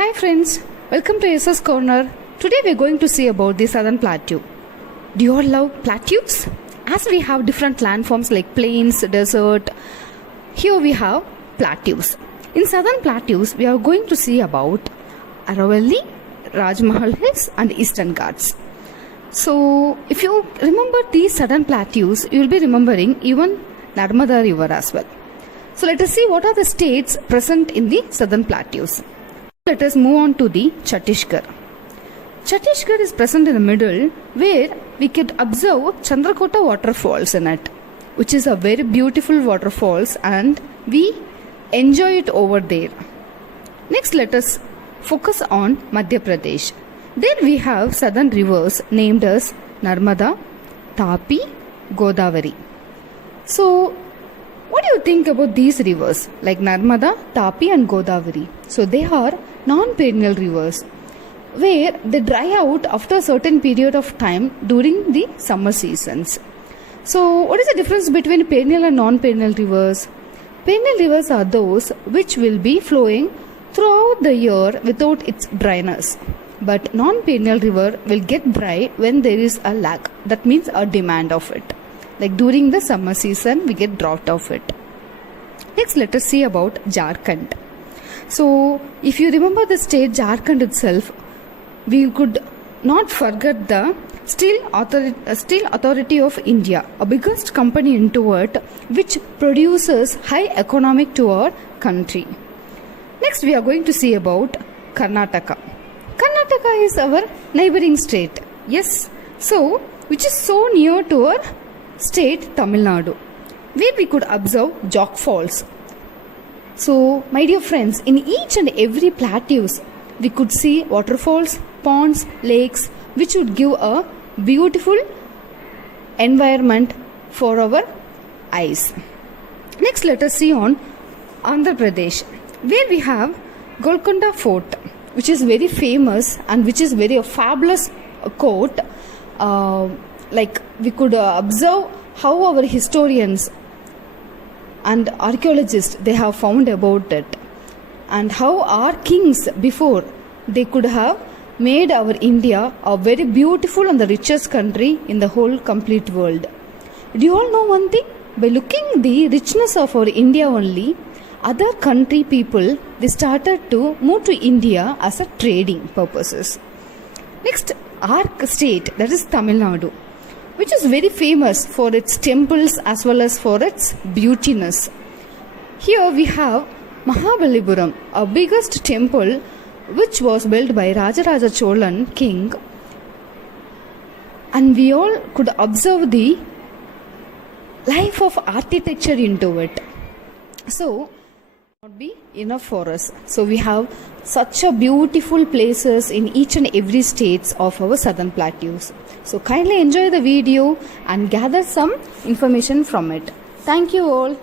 Hi friends, welcome to SS Corner. Today we are going to see about the Southern Plateau. Do you all love plateaus? As we have different landforms like plains, desert, here we have plateaus. In Southern Plateaus, we are going to see about Aravalli, Rajmahal Hills and Eastern Ghats. So, if you remember these Southern Plateaus, you will be remembering even Narmada River as well. So, let us see what are the states present in the Southern Plateaus. Let us move on to the Chhattisgarh. Chhattisgarh is present in the middle where we could observe Chandrakota waterfalls in it, which is a very beautiful waterfalls and we enjoy it over there. Next, let us focus on Madhya Pradesh. There we have southern rivers named as Narmada, Tapi, Godavari. So, what do you think about these rivers like Narmada, Tapi and Godavari? So, they are non-perennial rivers where they dry out after a certain period of time during the summer seasons. So, what is the difference between perennial and non-perennial rivers? Perennial rivers are those which will be flowing throughout the year without its dryness. But non-perennial river will get dry when there is a lack. That means a demand of it. Like during the summer season, we get drought of it. Next, let us see about Jharkhand. So, if you remember the state Jharkhand itself, we could not forget the Steel Authority of India, a biggest company into it, which produces high economic to our country. Next, we are going to see about Karnataka. Karnataka is our neighboring state. Yes, so which is so near to our state Tamil Nadu, where we could observe Jog Falls. So, my dear friends, in each and every plateaus, we could see waterfalls, ponds, lakes, which would give a beautiful environment for our eyes. Next, let us see on Andhra Pradesh, where we have Golconda Fort, which is very famous and which is very fabulous court. Like we could observe how our historians and archaeologists they have found about it, and how our kings before they could have made our India a very beautiful and the richest country in the whole complete world. Do you all know one thing? By looking the richness of our India only, other country people they started to move to India as a trading purposes. Next, our state, that is Tamil Nadu, which is very famous for its temples as well as for its beautiness. Here we have Mahabalipuram, a biggest temple which was built by Rajaraja Cholan king, and we all could observe the life of architecture into it. So, not be enough for us. So we have such a beautiful places in each and every states of our southern plateaus. So kindly enjoy the video and gather some information from it. Thank you all.